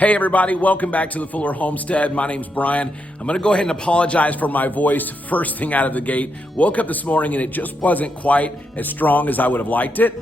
Hey everybody, welcome back to the Fuller Homestead. My name's Brian. I'm gonna go ahead and apologize for my voice first thing out of the gate. Woke up this morning and it just wasn't quite as strong as I would have liked it.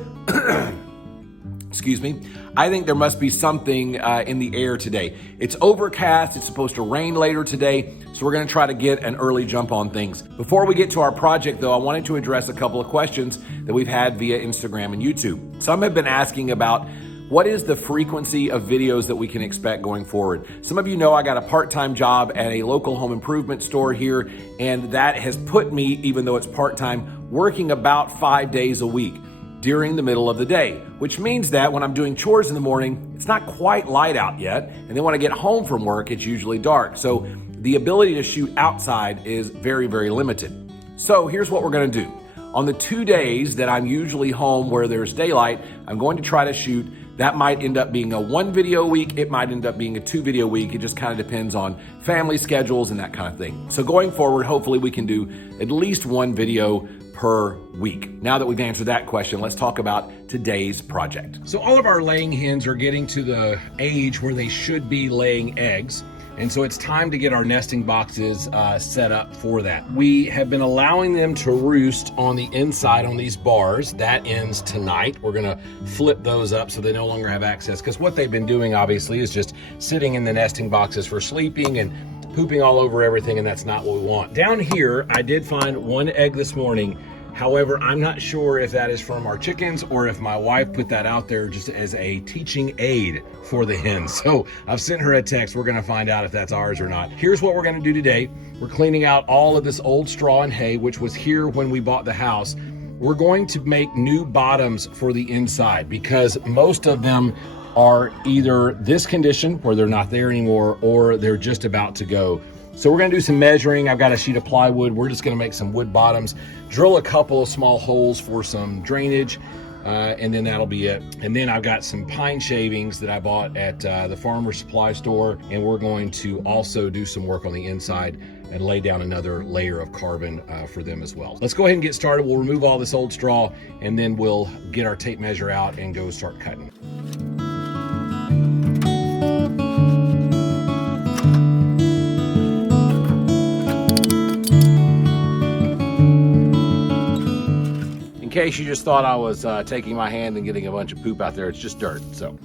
Excuse me. I think there must be something in the air today. It's overcast, it's supposed to rain later today, so we're gonna try to get an early jump on things. Before we get to our project though, I wanted to address a couple of questions that we've had via Instagram and YouTube. Some have been asking about what is the frequency of videos that we can expect going forward? Some of you know I got a part-time job at a local home improvement store here, and that has put me, even though it's part-time, working about 5 days a week during the middle of the day, which means that when I'm doing chores in the morning, it's not quite light out yet, and then when I get home from work, it's usually dark. So the ability to shoot outside is very, very limited. So here's what we're gonna do. On the 2 days that I'm usually home where there's daylight, I'm going to try to shoot. That might end up being a 1 video a week. It might end up being a 2 video a week. It just kind of depends on family schedules and that kind of thing. So going forward, hopefully we can do at least 1 video per week. Now that we've answered that question, let's talk about today's project. So all of our laying hens are getting to the age where they should be laying eggs. And so it's time to get our nesting boxes set up for that. We have been allowing them to roost on the inside on these bars. That ends tonight. We're gonna flip those up so they no longer have access, because what they've been doing obviously is just sitting in the nesting boxes for sleeping and pooping all over everything, and that's not what we want. Down here, I did find 1 egg this morning. However, I'm not sure if that is from our chickens or if my wife put that out there just as a teaching aid for the hens. So I've sent her a text. We're gonna find out if that's ours or not. Here's what we're gonna do today. We're cleaning out all of this old straw and hay, which was here when we bought the house. We're going to make new bottoms for the inside because most of them are either this condition where they're not there anymore or they're just about to go. So we're gonna do some measuring. I've got a sheet of plywood. We're just gonna make some wood bottoms, drill a couple of small holes for some drainage, and then that'll be it. And then I've got some pine shavings that I bought at the farmer's supply store, and we're going to also do some work on the inside and lay down another layer of carbon for them as well. Let's go ahead and get started. We'll remove all this old straw, and then we'll get our tape measure out and go start cutting. In case you just thought I was taking my hand and getting a bunch of poop out there, it's just dirt, so.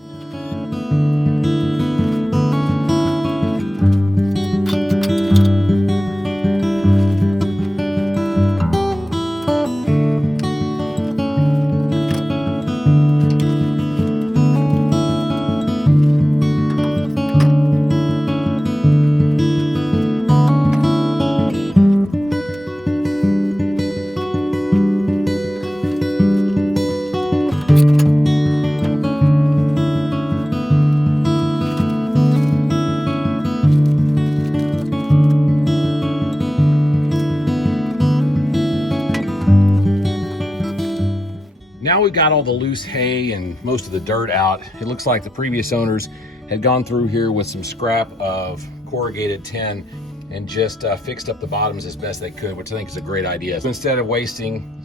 Now we've got all the loose hay and most of the dirt out. It looks like the previous owners had gone through here with some scrap of corrugated tin and just fixed up the bottoms as best they could, which I think is a great idea. So instead of wasting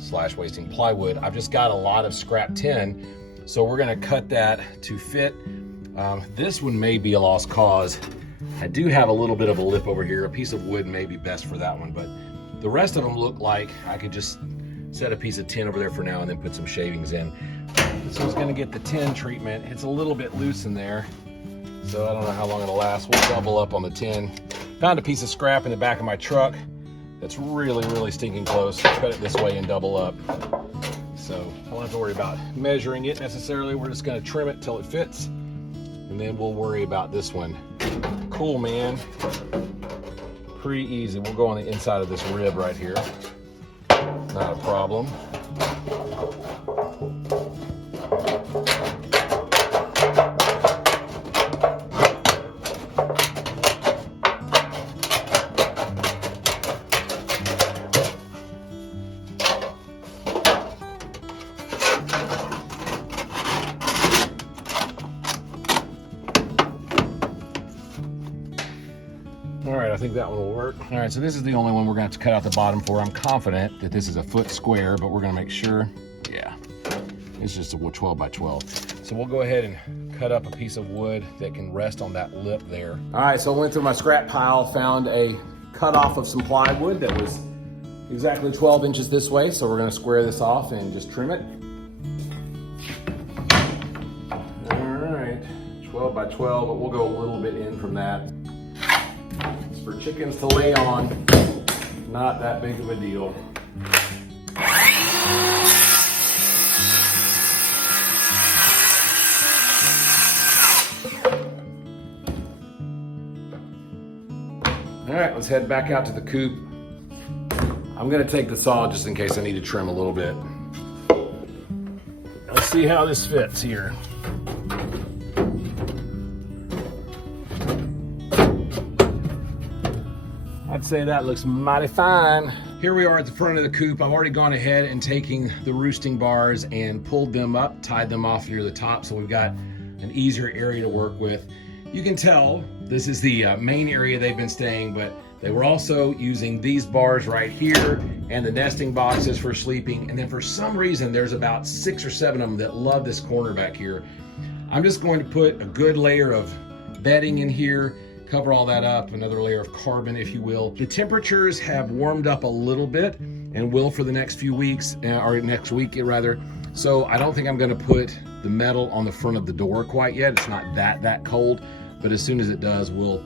plywood, I've just got a lot of scrap tin. So we're gonna cut that to fit. This one may be a lost cause. I do have a little bit of a lip over here. A piece of wood may be best for that one, but the rest of them look like I could just set a piece of tin over there for now and then put some shavings in. This one's gonna get the tin treatment. It's a little bit loose in there, so I don't know how long it'll last. We'll double up on the tin. Found a piece of scrap in the back of my truck that's really, really stinking close. Cut it this way and double up. So I don't have to worry about measuring it necessarily. We're just gonna trim it till it fits, and then we'll worry about this one. Cool, man. Pretty easy. We'll go on the inside of this rib right here. Not a problem. All right, I think that one will work. All right, so this is the only one we're gonna have to cut out the bottom for. I'm confident that this is a foot square, but we're gonna make sure. Yeah, It's just a 12 by 12. So we'll go ahead and cut up a piece of wood that can rest on that lip there. All right, so I went through my scrap pile, found a cut off of some plywood that was exactly 12 inches this way. So we're gonna square this off and just trim it. All right, 12 by 12, but we'll go a little bit in from that. It's for chickens to lay on, not that big of a deal. All right, let's head back out to the coop. I'm gonna take the saw just in case I need to trim a little bit. Let's see how this fits here. I'd say that looks mighty fine. Here we are at the front of the coop. I've already gone ahead and taken the roosting bars and pulled them up, tied them off near the top, so we've got an easier area to work with. You can tell this is the main area they've been staying, but they were also using these bars right here and the nesting boxes for sleeping. And then for some reason, there's about 6 or 7 of them that love this corner back here. I'm just going to put a good layer of bedding in here, cover all that up, another layer of carbon, if you will. The temperatures have warmed up a little bit and will for the next few weeks, or next week rather. So I don't think I'm gonna put the metal on the front of the door quite yet. It's not that cold, but as soon as it does, we'll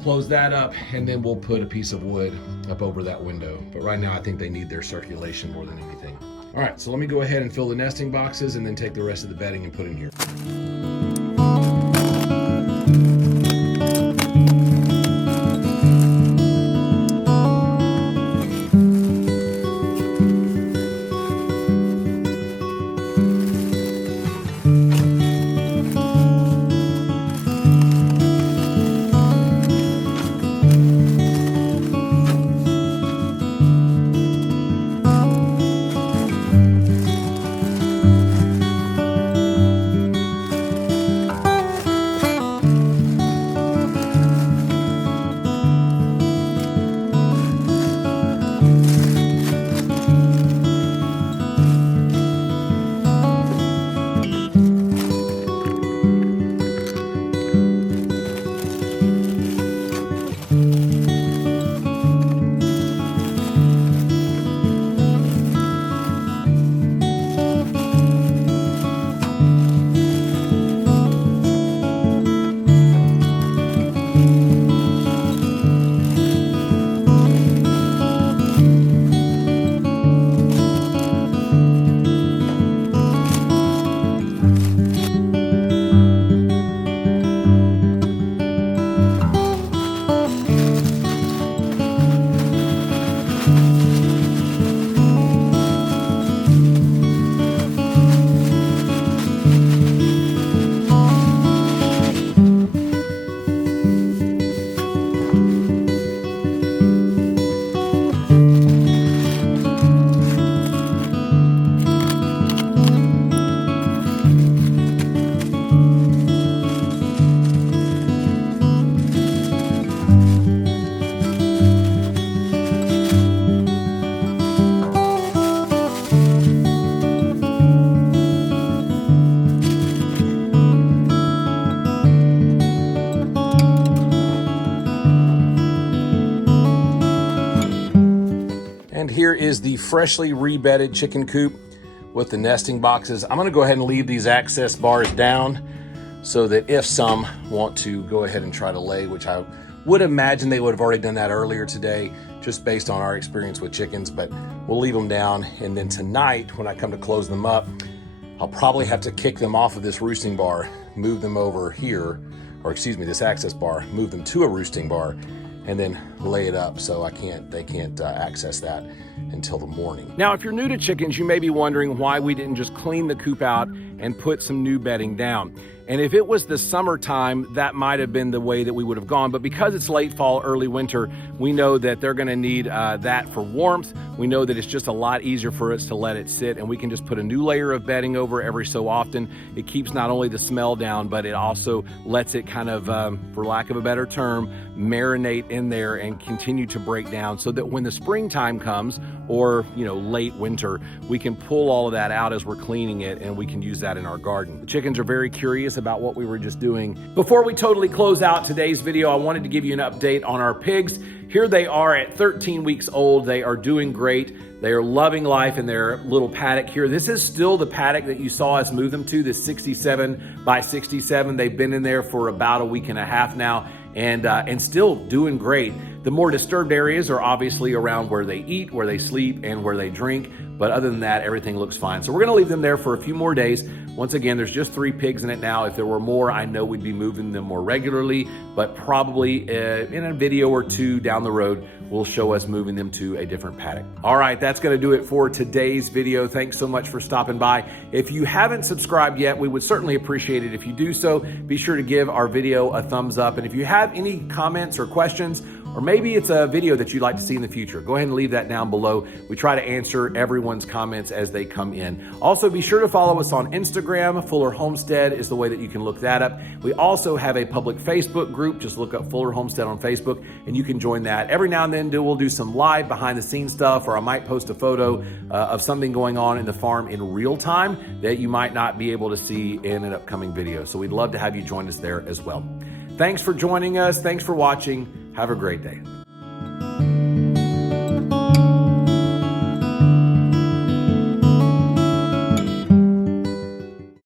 close that up and then we'll put a piece of wood up over that window. But right now I think they need their circulation more than anything. All right, so let me go ahead and fill the nesting boxes and then take the rest of the bedding and put in here. And here is the freshly rebedded chicken coop with the nesting boxes. I'm gonna go ahead and leave these access bars down so that if some want to go ahead and try to lay, which I would imagine they would have already done that earlier today, just based on our experience with chickens, but we'll leave them down. And then tonight, when I come to close them up, I'll probably have to kick them off of this roosting bar, move them over here, or excuse me, this access bar, move them to a roosting bar, and then lay it up so they can't access that until the morning. Now, if you're new to chickens, you may be wondering why we didn't just clean the coop out and put some new bedding down. And if it was the summertime, that might have been the way that we would have gone. But because it's late fall, early winter, we know that they're going to need that for warmth. We know that it's just a lot easier for us to let it sit, and we can just put a new layer of bedding over every so often. It keeps not only the smell down, but it also lets it kind of, for lack of a better term, marinate in there and continue to break down, so that when the springtime comes, or late winter, we can pull all of that out as we're cleaning it, and we can use that in our garden. The chickens are very curious about what we were just doing. Before we totally close out today's video, I wanted to give you an update on our pigs. Here they are at 13 weeks old. They are doing great. They are loving life in their little paddock here. This is still the paddock that you saw us move them to, this 67 by 67. They've been in there for about a week and a half now, and still doing great. The more disturbed areas are obviously around where they eat, where they sleep, and where they drink. But other than that, everything looks fine. So we're gonna leave them there for a few more days. Once again, there's just 3 pigs in it now. If there were more, I know we'd be moving them more regularly, but probably in a video or 2 down the road, we'll show us moving them to a different paddock. All right, that's gonna do it for today's video. Thanks so much for stopping by. If you haven't subscribed yet, we would certainly appreciate it if you do so. Be sure to give our video a thumbs up. And if you have any comments or questions, or maybe it's a video that you'd like to see in the future, go ahead and leave that down below. We try to answer everyone's comments as they come in. Also, be sure to follow us on Instagram. Fuller Homestead is the way that you can look that up. We also have a public Facebook group. Just look up Fuller Homestead on Facebook and you can join that. Every now and then we'll do some live behind the scenes stuff, or I might post a photo of something going on in the farm in real time that you might not be able to see in an upcoming video. So we'd love to have you join us there as well. Thanks for joining us. Thanks for watching. Have a great day.